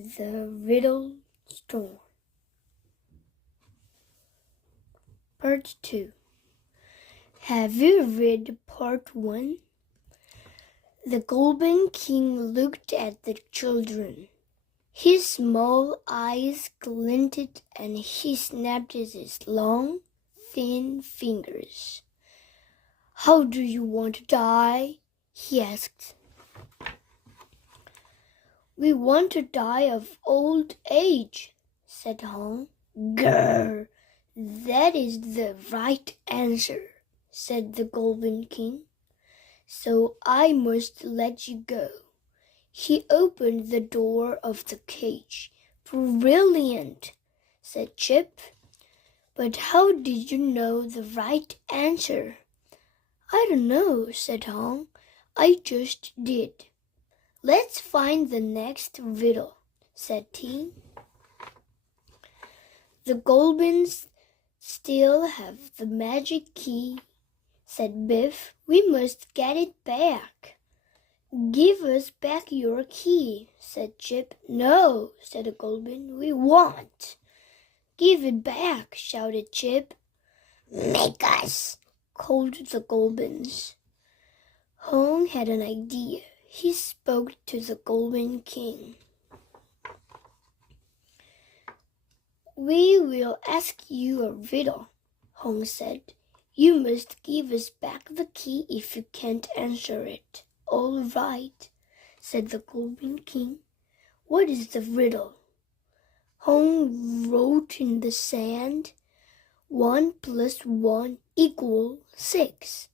The Riddle Stone Part 2. Have you read Part 1? The Golden King looked at the children. His small eyes glinted and he snapped his long, thin fingers. "How do you want to die?" he asked. "We want to die of old age," said Hong. "Grr, that is the right answer," said the Golden King. "So I must let you go." He opened the door of the cage. "Brilliant," said Chip. "But how did you know the right answer?" "I don't know," said Hong. "I just did." "Let's find the next riddle," said T. "The Goblins still have the magic key," said Biff. "We must get it back." "Give us back your key," said Chip. "No," said the Goblin, "we won't." "Give it back," shouted Chip. "Make us," called the Goblins. Hong had an idea. He spoke to the Golden King. "We will ask you a riddle," Hong said. "You must give us back the key if you can't answer it." "All right," said the Golden King. "What is the riddle?" Hong wrote in the sand, 1 + 1 = 6.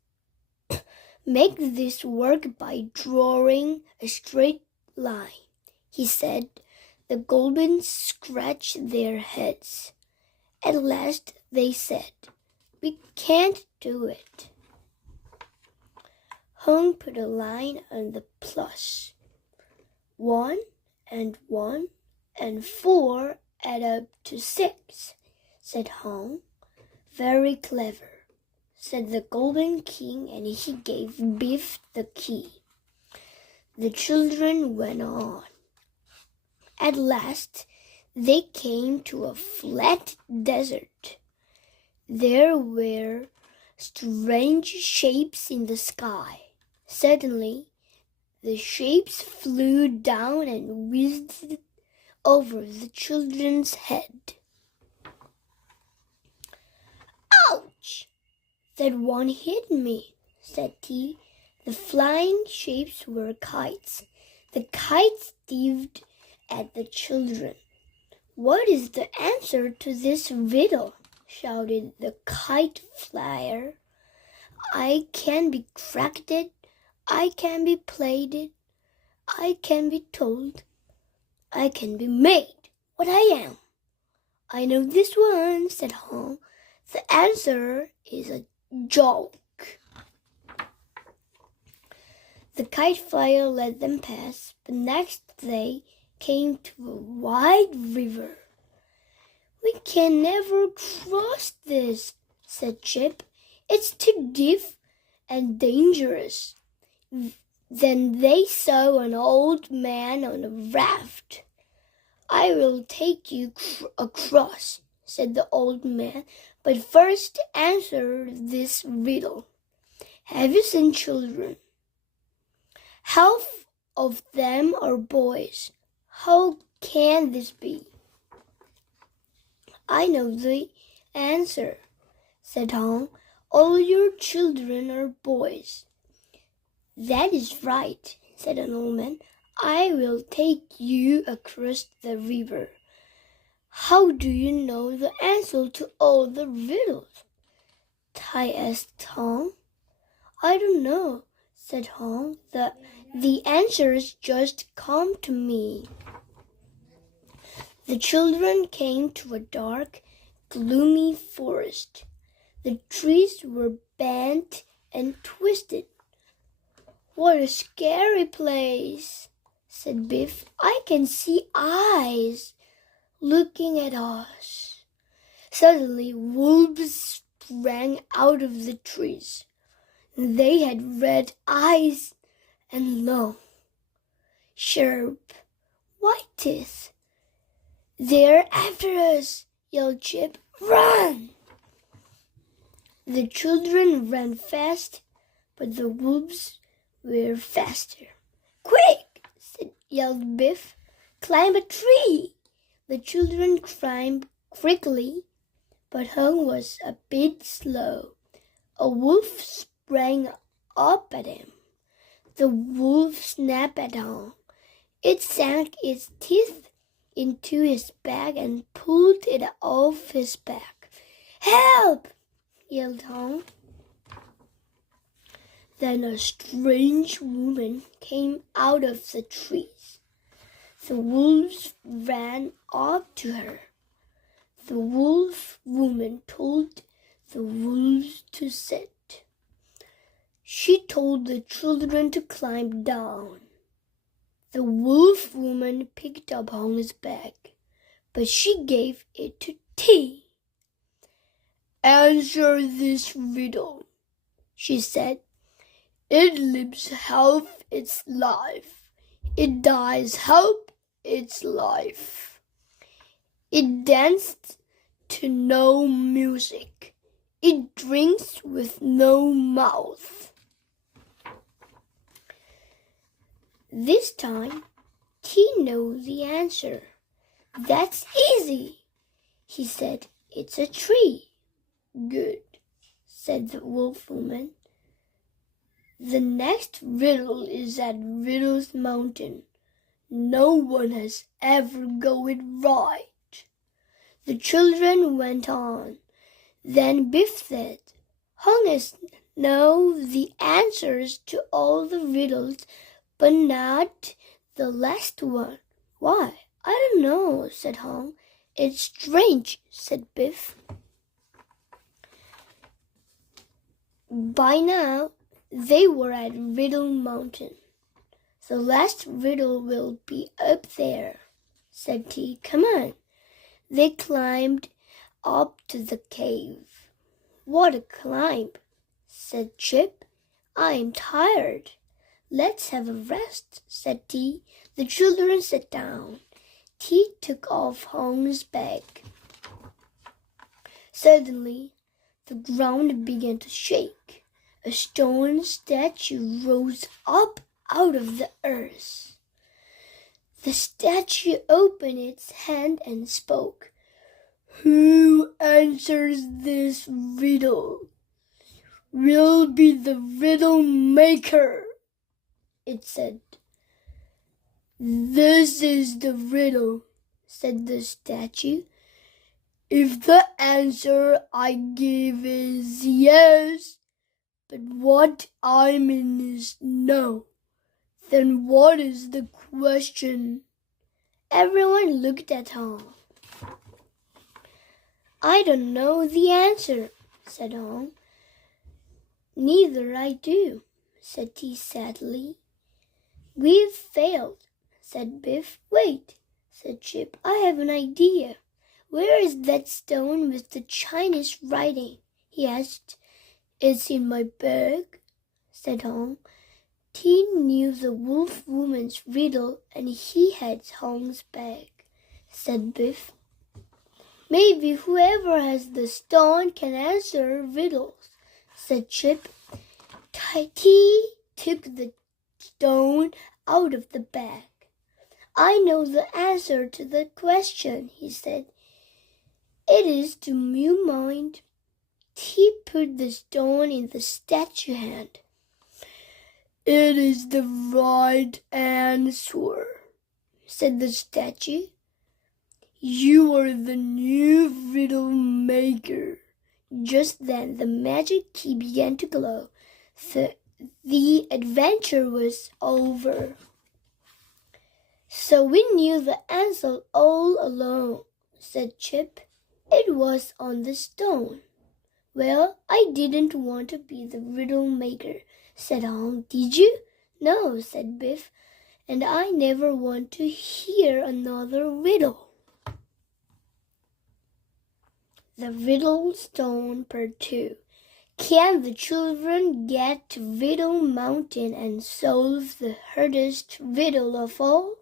"Make this work by drawing a straight line," he said. The Goblins scratched their heads. At last they said, "We can't do it." Hong put a line on the plus. 1 and 1 and 4 add up to 6, said Hong. "Very clever," said the Golden King, and he gave Biff the key. The children went on. At last, they came to a flat desert. There were strange shapes in the sky. Suddenly, the shapes flew down and whizzed over the children's head. "Ouch! That one hit me," said T. The flying shapes were kites. The kites dived at the children. "What is the answer to this riddle?" shouted the kite flyer. "I can be cracked, I can be played, I can be told, I can be made what I am." "I know this one," said Hong. "The answer is a joke." The kite flyer let them pass, but next they came to a wide river. "We can never cross this," said Chip. "It's too deep and dangerous." Then they saw an old man on a raft. "I will take you across," said the old man, "but first answer this riddle. Have you seen children? Half of them are boys. How can this be?" "I know the answer," said Hong. "All your children are boys." "That is right," said an old man. "I will take you across the river." "How do you know the answer to all the riddles?" Tai asked Hong. "I don't know," said Hong. The answers just come to me." The children came to a dark, gloomy forest. The trees were bent and twisted. "What a scary place," said Biff. "I can see eyes looking at us." Suddenly, wolves sprang out of the trees. They had red eyes and long, sharp, white teeth. "They're after us!" yelled Chip. "Run!" The children ran fast, but the wolves were faster. "Quick!" yelled Biff. "Climb a tree!" The children climbed quickly, but Hung was a bit slow. A wolf sprang up at him. The wolf snapped at Hung. It sank its teeth into his back and pulled it off his back. "Help!" yelled Hung. Then a strange woman came out of the trees. The wolves ran up to her. The wolf woman told the wolves to sit. She told the children to climb down. The wolf woman picked up Hung's bag, but she gave it to T. "Answer this riddle," she said. "It lives half its life. It dies half its life. It danced to no music. It drinks with no mouth." This time, T knows the answer. "That's easy," he said. "It's a tree." "Good," said the wolf woman. "The next riddle is at Riddle's Mountain. No one has ever got it right." The children went on. Then Biff said, "Hung has know the answers to all the riddles, but not the last one." "Why? I don't know," said Hung. "It's strange," said Biff. By now, they were at Riddle Mountain. "The last riddle will be up there," said T. "Come on." They climbed up to the cave. "What a climb," said Chip. "I'm tired." "Let's have a rest," said T. The children sat down. T took off Hung's bag. Suddenly, the ground began to shake. A stone statue rose up out of the earth. The statue opened its hand and spoke. "Who answers this riddle will be the riddle maker," it said. "This is the riddle," said the statue. "If the answer I give is yes, but what I mean is no, then what is the question?" Everyone looked at Hong. "I don't know the answer," said Hong. "Neither I do," said T sadly. "We've failed," said Biff. "Wait," said Chip. "I have an idea." "Where is that stone with the Chinese writing?" he asked. "It's in my bag," said Hong. T knew the wolf woman's riddle, and he had Hong's bag, said Biff. "Maybe whoever has the stone can answer riddles," said Chip. T took the stone out of the bag. "I know the answer to the question," he said. "It is to your mind." T put the stone in the statue's hand. "It is the right answer," said the statue. "You are the new riddle maker." Just then the magic key began to glow. The adventure was over. "So we knew the answer all along," said Chip. "It was on the stone." "Well, I didn't want to be the riddle maker," said Hong. "Did you?" "No," said Biff. "And I never want to hear another riddle." The Riddle Stone Part2. Can the children get to Riddle Mountain and solve the hardest riddle of all?